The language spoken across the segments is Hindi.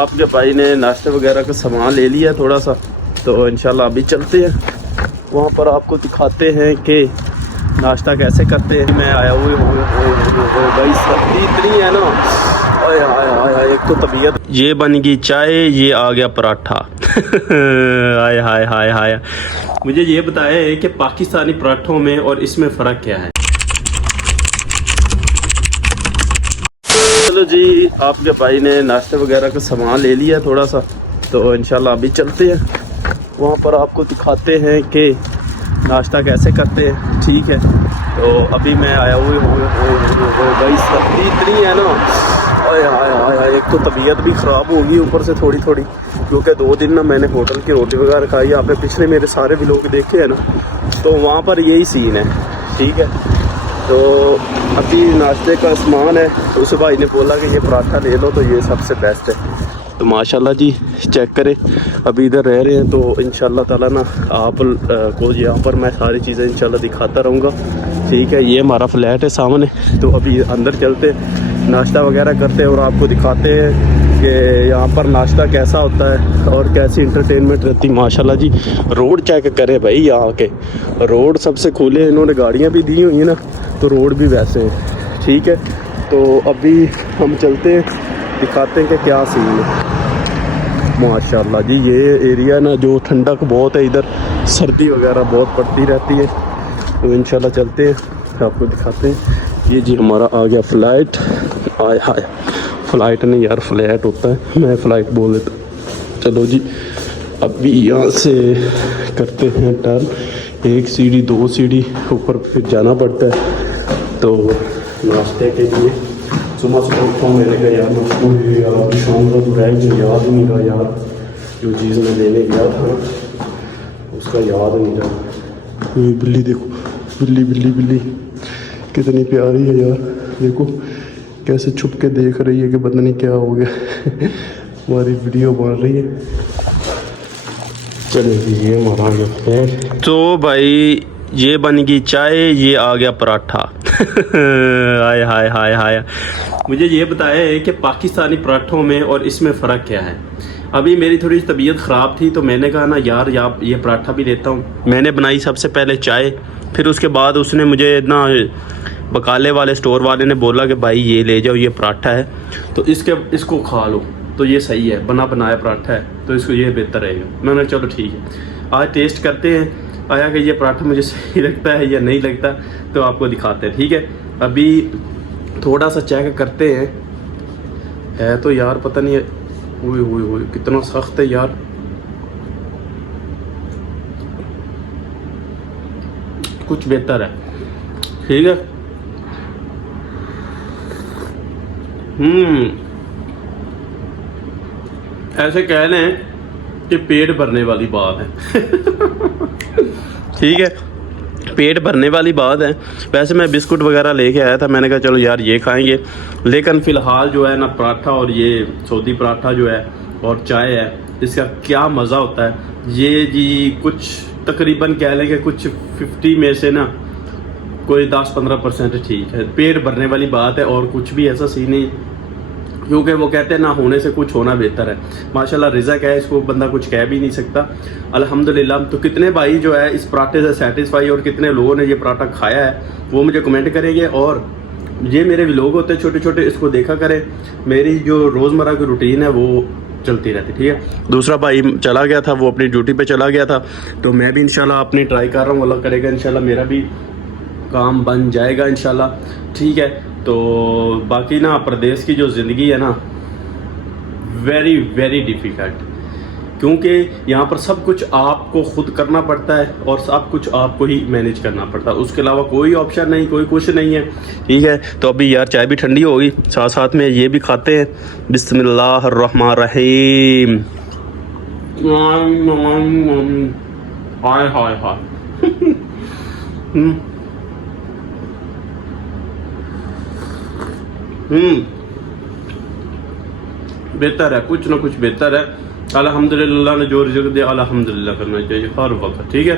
आपके भाई ने नाश्ते वगैरह का सामान ले लिया थोड़ा सा, तो इंशाल्लाह अभी चलते हैं वहाँ पर, आपको दिखाते हैं कि नाश्ता कैसे करते हैं। मैं आया हुए भाई, सर्दी इतनी है ना, आया एक तो तबीयत। ये बन गई चाय, ये आ गया पराठा। हाय हाय हाय हाय। मुझे ये बताया कि पाकिस्तानी पराठों में और इसमें फ़र्क क्या है। चलो जी, आपके भाई ने नाश्ते वगैरह का सामान ले लिया थोड़ा सा, तो इंशाल्लाह अभी चलते हैं वहाँ पर, आपको दिखाते हैं कि नाश्ता कैसे करते हैं। ठीक है, तो अभी मैं आया हुए भाई, सर्दी इतनी है ना, आया एक तो तबीयत भी ख़राब होगी ऊपर से थोड़ी थोड़ी, क्योंकि 2 दिन ना मैंने होटल की रोटी वगैरह खाई। आपने पिछले मेरे सारे व्लॉग देखे हैं ना, तो वहाँ पर यही सीन है। ठीक है, तो अभी नाश्ते का सामान है, तो उस भाई ने बोला कि ये पराठा ले लो, तो ये सबसे बेस्ट है। तो माशाल्लाह जी, चेक करें, अभी इधर रह रहे हैं, तो इंशाल्लाह ताला ना आप को यहाँ पर मैं सारी चीज़ें इंशाल्लाह दिखाता रहूँगा। ठीक है, ये हमारा फ्लैट है सामने, तो अभी अंदर चलते नाश्ता वगैरह करते हैं और आपको दिखाते हैं कि यहाँ पर नाश्ता कैसा होता है और कैसी इंटरटेनमेंट रहती है। माशाल्लाह जी, रोड चेक करें भाई, यहाँ के रोड सबसे खुले, इन्होंने गाड़ियाँ भी दी हुई हैं ना, तो रोड भी वैसे हैं। ठीक है, तो अभी हम चलते हैं, दिखाते हैं कि क्या सीन है। माशाल्लाह जी, ये एरिया ना जो ठंडक बहुत है, इधर सर्दी वगैरह बहुत पड़ती रहती है, तो इंशाल्लाह चलते हैं, आपको दिखाते हैं। ये जी हमारा आ गया फ्लाइट। आय हाय, फ्लाइट नहीं यार, फ्लैट होता है, मैं फ़्लाइट बोल देता। चलो जी, अभी यहाँ से करते हैं टर्न, 1 सीढ़ी 2 सीढ़ी ऊपर फिर जाना पड़ता है। तो नाश्ते के लिए सुबह उठा, मैंने कहा यार मुझको यार शाम का तो रह गया, याद ही नहीं रहा यार, जो चीज़ मैं लेने गया था उसका याद नहीं रहा। ये बिल्ली देखो, बिल्ली बिल्ली बिल्ली कितनी प्यारी है यार, देखो कैसे छुप के देख रही है कि पता नहीं क्या हो गया। हमारी वीडियो बन रही है। चलिए, ये हमारा आ गया। तो भाई ये बन गई चाय, ये आ गया पराठा। हाय हाय हाय हाय। मुझे ये बताया है कि पाकिस्तानी पराठों में और इसमें फ़र्क क्या है। अभी मेरी थोड़ी तबीयत ख़राब थी, तो मैंने कहा ना यार ये पराठा भी लेता हूँ। मैंने बनाई सबसे पहले चाय, फिर उसके बाद उसने मुझे ना बकाले वाले स्टोर वाले ने बोला कि भाई ये ले जाओ, ये पराठा है, तो इसको खा लो, तो ये सही है, बना बनाया पराठा है, तो इसको ये बेहतर रहेगा। मैंने चलो ठीक है, आज टेस्ट करते हैं आया कि ये पराठा मुझे सही लगता है या नहीं लगता, तो आपको दिखाते हैं। ठीक है, अभी थोड़ा सा चेक करते हैं। है तो यार पता नहीं, ओए कितना सख्त है यार। कुछ बेहतर है। ठीक है, ऐसे कह लें कि पेट भरने वाली बात है। ठीक है, पेट भरने वाली बात है। वैसे मैं बिस्कुट वगैरह लेके आया था, मैंने कहा चलो यार ये खाएंगे, लेकिन फ़िलहाल जो है ना पराठा और ये सऊदी पराठा जो है और चाय है, इसका क्या मज़ा होता है। ये जी कुछ तकरीबन कह लें कि कुछ 50 में से ना कोई 10-15% ठीक है, पेट भरने वाली बात है, और कुछ भी ऐसा सीन नहीं, क्योंकि वो कहते हैं ना होने से कुछ होना बेहतर है। माशाल्लाह रिज़्क़ है, इसको बंदा कुछ कह भी नहीं सकता, अल्हम्दुलिल्लाह। तो कितने भाई जो है इस पराठे से सेटिस्फाई और कितने लोगों ने ये पराठा खाया है वो मुझे कमेंट करेंगे। और ये मेरे व्लॉग होते हैं छोटे छोटे, इसको देखा करें, मेरी जो रोज़मर्रा की रूटीन है वो चलती रहती। ठीक है, दूसरा भाई चला गया था, वो अपनी ड्यूटी पर चला गया था, तो मैं भी इंशाल्लाह अपनी ट्राई कर रहा हूँ, अल्लाह करेगा इंशाल्लाह मेरा भी काम बन जाएगा इंशाल्लाह। ठीक है, तो बाकी ना प्रदेश की जो ज़िंदगी है ना, वेरी वेरी डिफ़िकल्ट, क्योंकि यहाँ पर सब कुछ आपको खुद करना पड़ता है और सब कुछ आपको ही मैनेज करना पड़ता है, उसके अलावा कोई ऑप्शन नहीं, कोई कुछ नहीं है। ठीक है, तो अभी यार चाय भी ठंडी हो गई, साथ साथ में ये भी खाते हैं। बिस्मिल्लाहिर्रहमानिर्रहीम। हाय हाय हाय। बेहतर है, कुछ ना कुछ बेहतर है। अल्हम्दुलिल्लाह ने जो रिज़्क़ दिया अल्हम्दुलिल्लाह करना चाहिए हर वक्त। ठीक है,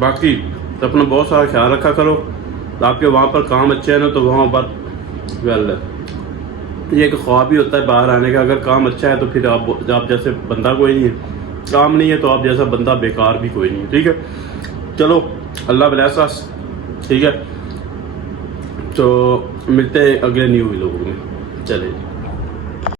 बाकी तो अपना बहुत सारा ख्याल रखा करो। आपके वहाँ पर काम अच्छे हैं ना, तो वहाँ पर वेल है। ये एक ख्वाब ही होता है बाहर आने का। अगर काम अच्छा है तो फिर आप जैसे बंदा कोई नहीं है, काम नहीं है तो आप जैसा बंदा बेकार भी कोई नहीं है। ठीक है, चलो अल्लाह ब्लेस अस। ठीक है, तो मिलते हैं अगले न्यू व्लॉग में। चले।